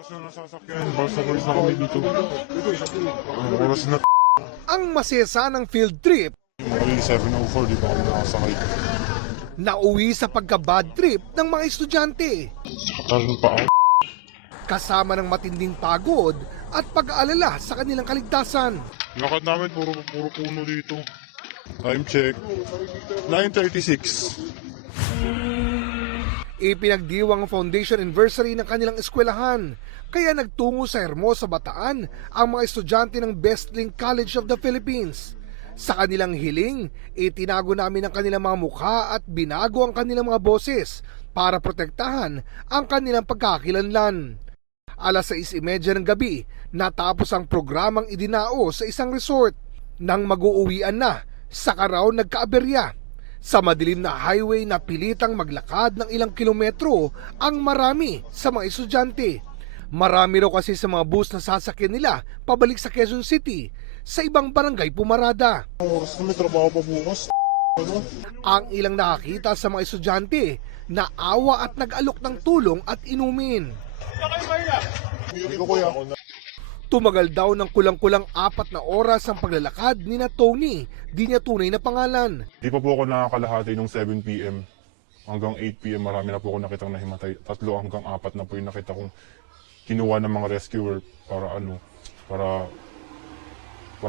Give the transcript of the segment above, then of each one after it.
Kasi nasasakyan, basta boys na kami dito. Oras na Ang masaya ng field trip, May 7:04, di ba kami nakasakay? nauwi sa pagka-bad trip ng mga estudyante. Karoon pa ako. Kasama ng matinding pagod at pag-aalala sa kanilang kaligtasan. Lakad namin, puro puno dito. Time check, 9:36. Ipinagdiwang ang foundation anniversary ng kanilang eskwelahan, kaya nagtungo sa Hermosa, Bataan ang mga estudyante ng Best Link College of the Philippines. Sa kanilang hiling, itinago namin ang kanilang mga mukha at binago ang kanilang mga boses para protektahan ang kanilang pagkakakilanlan. Alas 6:30 ng gabi, natapos ang programang idinao sa isang resort. Nang mag-uuwian na, saka raw nagkaaberya. Sa madilim na highway na pilitang maglakad ng ilang kilometro ang marami sa mga estudyante. Marami raw kasi sa mga bus na sasakyan nila pabalik sa Quezon City, sa ibang barangay pumarada. Oras na may trabaho pa bukas. Ang ilang nakakita sa mga estudyante na awa at nag-alok ng tulong at inumin. Hindi ko kuya. Tumagal daw ng kulang-kulang 4 na oras ang paglalakad ni na Tony, di niya tunay na pangalan. Di pa po ako nakakalahati nung 7 p.m. Hanggang 8 p.m. marami na po ako nakitang nahimatay. 3 hanggang 4 na po yung nakita kong kinuha ng mga rescuer para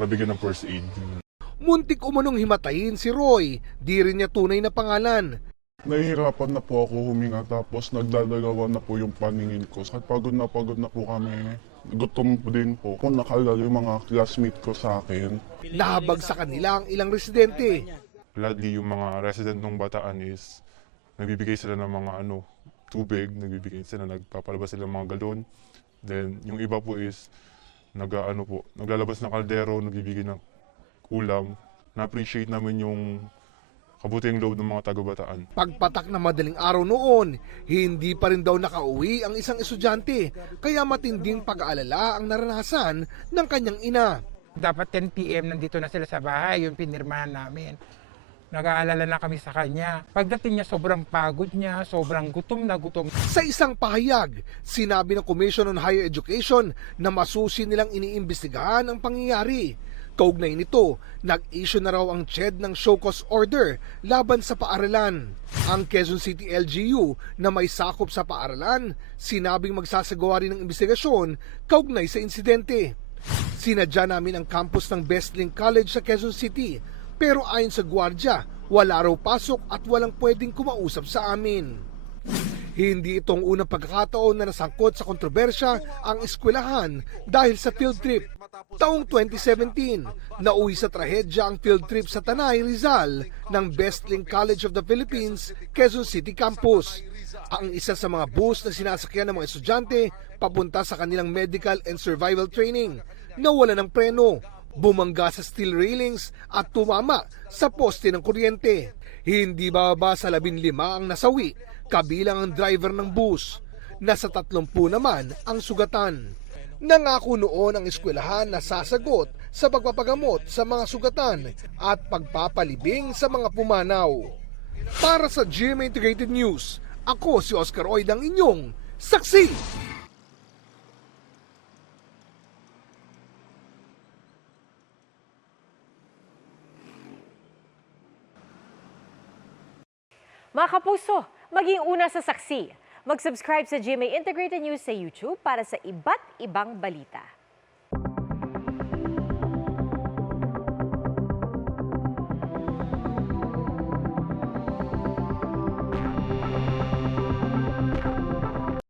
bigyan ng first aid. Muntik umanong himatayin si Roy, di rin niya tunay na pangalan. Nahihirapan na po ako huminga tapos nagdadagawa na po yung paningin ko. At pagod na po kami. Gutom din po. Kung nakalala yung mga classmate ko sa akin. Nahabag sa kanila ang ilang residente. Gladly yung mga resident ng Bataan is nagbibigay sila ng mga tubig, nagpapalabas sila ng mga galon. Then yung iba po is naglalabas ng kaldero, nagbibigay ng ulam. Na-appreciate namin yung kabutihang loob ng mga taga-Bataan. Pagpatak na madaling araw noon, hindi pa rin daw nakauwi ang isang estudyante, kaya matinding pag-aalala ang naranasan ng kanyang ina. Dapat 10 p.m. nandito na sila sa bahay, yung pinirmahan namin. Nag-aalala na kami sa kanya. Pagdating niya, sobrang pagod niya, sobrang gutom na gutom. Sa isang pahayag, sinabi ng Commission on Higher Education na masusi nilang iniimbestigahan ang pangyayari. Kaugnay nito, nag-issue na raw ang CHED ng show cause order laban sa paaralan. Ang Quezon City LGU na may sakop sa paaralan, sinabing magsasagawa rin ng investigasyon kaugnay sa insidente. Sinadya namin ang campus ng Best Link College sa Quezon City, pero ayon sa gwardiya, wala raw pasok at walang pwedeng kumausap sa amin. Hindi itong unang pagkakataon na nasangkot sa kontrobersya ang eskwelahan dahil sa field trip. Taong 2017, nauwi sa trahedya ang field trip sa Tanay, Rizal ng Best Link College of the Philippines, Quezon City Campus. Ang isa sa mga bus na sinasakyan ng mga estudyante papunta sa kanilang medical and survival training, nawala ng preno, bumangga sa steel railings at tumama sa poste ng kuryente. Hindi bababa sa 15 ang nasawi, kabilang ang driver ng bus. Nasa 30 naman ang sugatan. Nangako noon ang eskwelahan na sasagot sa pagpapagamot sa mga sugatan at pagpapalibing sa mga pumanaw. Para sa GMA Integrated News, ako si Oscar Oid, ang inyong saksi. Mga kapuso, maging una sa saksi. Mag-subscribe sa GMA Integrated News sa YouTube para sa iba't ibang balita.